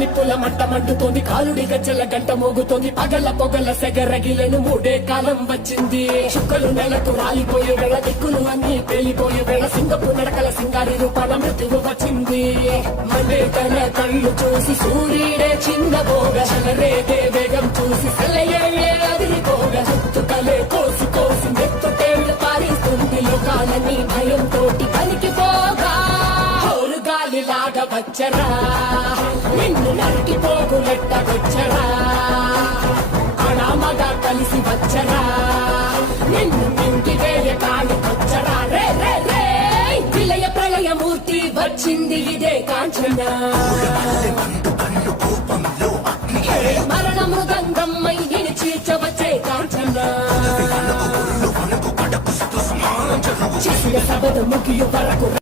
నిప్పుల మంట మండుతోంది, కాలుడి గజ్జల గంట మోగుతోంది, పగల పొగల సెగరగిలను మూడే కాలం వచ్చింది. చుక్కలు నెలకు రాలిపోయే వేళ, దిక్కులు అన్ని పేలిపోయే వేళ, సింగపు నడకల సింగారి రూపాల మృత్యువు వచ్చింది. మళ్ళీ తన కళ్ళు చూసి సూర్యుడే చిన్నబోగా, రేగే వేగం చూసి సెలయే అదిరిపోగా, చుట్టుకలే కోసి కోసి మెత్తుటేళ్లు పారిస్తుంది. లోకాలని భయంతో పలికిపోగా గాలిలాగా వచ్చరా, నిన్ను నరికి పోగులెట్టవచ్చరా, అనామగా కలిసి వచ్చరా, నిన్ను మింగి వేయ కాలికొచ్చరా. రే రే రే విలయ ప్రళయమూర్తి వచ్చింది ఇదే కాంచన, మరణ మృదంగమ్మై చీల్చవచ్చే కాంచన. చేసిన సభను ముగియు వరకు